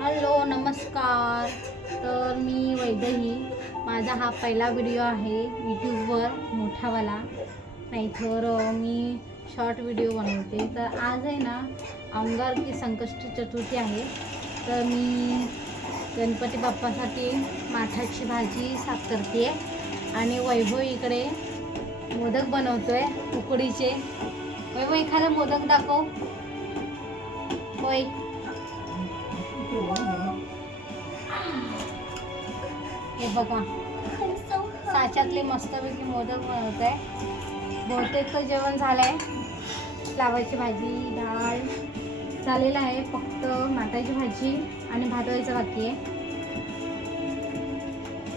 Hello नमस्कार. तर मी वैदेही. माझा हा पहिला व्हिडिओ आहे यूट्यूबवर मोठावाला. नाहीतर मी शॉर्ट व्हिडिओ बनवते. तर आज आहे ना अंगारकी संकष्टी चतुर्थी आहे. तर मी गणपती बाप्पासाठी माठाची भाजी साफ करते आणि वैभव इकडे मोदक बनवतोय उकडीचे. वैभव एखादा मोदक दाखव. होय हे बघा साच्यातले मस्तपैकी मोदक बनवत आहे. बहुतेक तर जेवण झालंय. फ्लावरची भाजी डाळ झालेलं आहे. फक्त माटाची भाजी आणि भात व्हायचं बाकी आहे.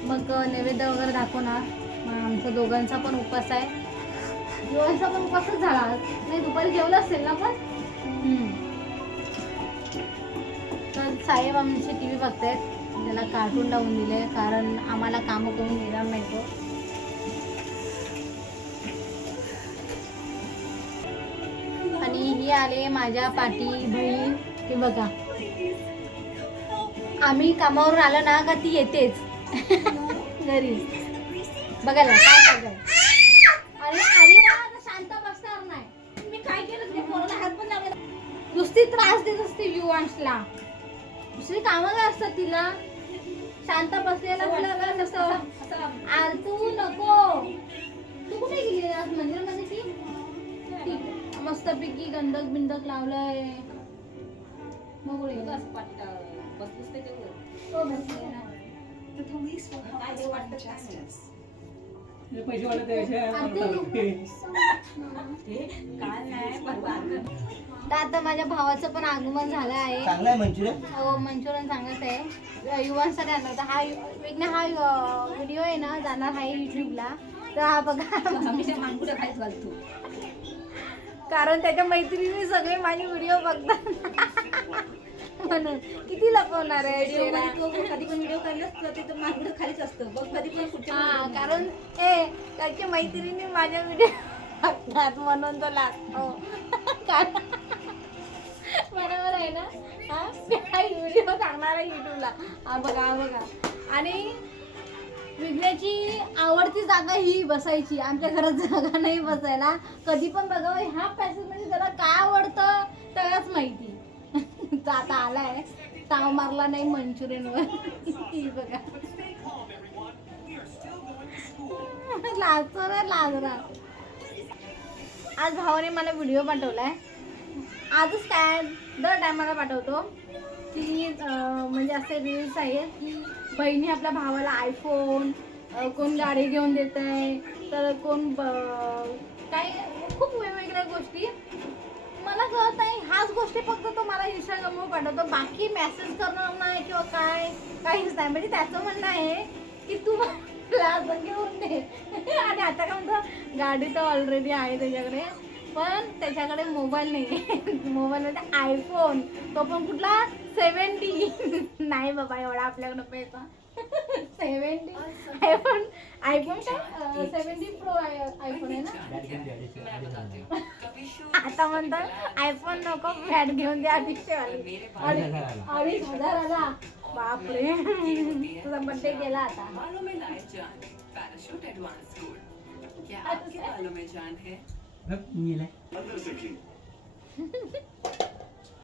मग नैवेद्य वगैरे दाखवणार. मग आमचा दोघांचा पण उपास आहे. दोघांचा पण उपासच झाला. नाही दुपारी जेवलं असेल ना पण. तर साहेब आमचे टी व्ही बघतायत. त्याला कार्टून लावून दिले कारण आम्हाला कामं करून देणार नाही तो. आणि ही आले माझ्या पाठी बहीण. ते बघा आम्ही कामावरून आलो ना का ती येतेच घरी बघायला काय करताय. अरे आली ना आता शांत बसणार नाही. मी काय केलं ते पोराला हात पण लावला. नुसती त्रास देत असते युवांशला. दुसरी कामं काय असतात तिला. शांत बसलेला तू नको. तू कुठे गेली आज मंदिरामध्ये की मस्तपैकी गंधक बिंदक लावलंय. मग आता माझ्या भावाचं पण आगमन झालं आहे. चांगला मंचुरियन. हो मंचुरियन सांगत आहे युवांसाठी आणलं. हा वेगळा हा व्हिडिओ आहे ना जाणार आहे युट्यूबला. तर हा बघा मानकुडे खायच घालतो कारण त्याच्या मैत्रिणी सगळे माझे व्हिडिओ बघतात म्हणून. किती लपवणार आहे. कधी पण व्हिडिओ काढलास तर तिथं मानकुडे खालीच असतं बघ. कधी पण हा कारण त्याच्या मैत्रिणी माझ्या व्हिडिओ बघतात म्हणून तो लागतो. बरोबर आहे ना. हा व्हिडिओ सांगणार आहे युट्यूबला. हा बघा हा बघा. आणि विघ्नाची आवडती जागा ही बसायची. आमच्या घरात जागा नाही बसायला. कधी पण बघा ह्या पॅसेज मध्ये त्याला काय आवडतं त्यालाच माहिती. तो आता आलाय ताव मारला नाही मंचुरियन वर. बघा लाजतो रे लाजरा. आज भावाने मला व्हिडिओ पाठवलाय. आजच काय दर टायमाला पाठवतो की म्हणजे असे रील्स आहेत की बहिणी आपल्या भावाला आयफोन, कोण गाडी घेऊन देत आहे, तर कोण काय खूप वेगवेगळ्या गोष्टी. मला कळत नाही ह्याच गोष्टी फक्त तो मला इंस्टाग्रामवर पाठवतो. बाकी मेसेज करणार नाही किंवा काहीच नाही. म्हणजे त्याचं म्हणणं आहे की तू मला घेऊन दे. आणि आता काय म्हणतो गाडी तर ऑलरेडी आहे त्याच्याकडे पण त्याच्याकडे मोबाईल नाही. मोबाईलमध्ये आयफोन, तो पण कुठला 70. नाही बाबा एवढा आपल्याकडे पैसा. 70 आयफोन काय 70 प्रो आयफोन आहे ना. आता म्हणतात आयफोन नको फ्लॅट घेऊन द्या. 2,500 बापरे. तुझा बर्थडे गेला आता.